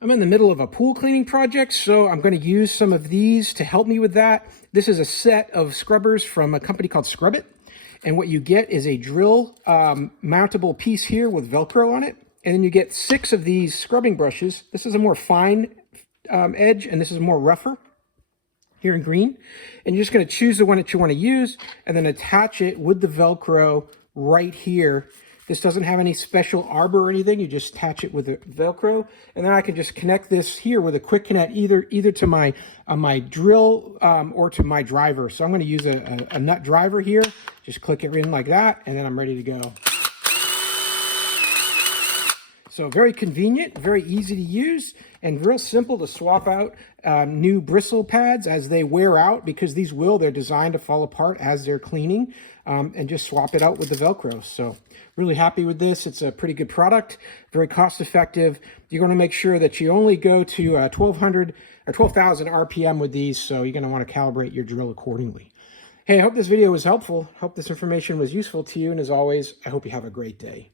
I'm in the middle of a pool cleaning project, so I'm going to use some of these to help me with that. This is a set of scrubbers from a company called ScrubIT. And what you get is a drill mountable piece here with Velcro on it. And then you get 6 of these scrubbing brushes. This is a more fine edge, and this is more rougher here in green. And you're just going to choose the one that you want to use and then attach it with the Velcro right here. This doesn't have any special arbor or anything. You just attach it with the Velcro. And then I can just connect this here with a quick connect either to my drill or to my driver. So I'm going to use a nut driver here. Just click it in like that, and then I'm ready to go. So very convenient, very easy to use, and real simple to swap out new bristle pads as they wear out, because they're designed to fall apart as they're cleaning, and just swap it out with the Velcro. So really happy with this. It's a pretty good product, very cost effective. You're going to make sure that you only go to 1200 or 12,000 RPM with these, so you're going to want to calibrate your drill accordingly. Hey, I hope this video was helpful. Hope this information was useful to you, and as always, I hope you have a great day.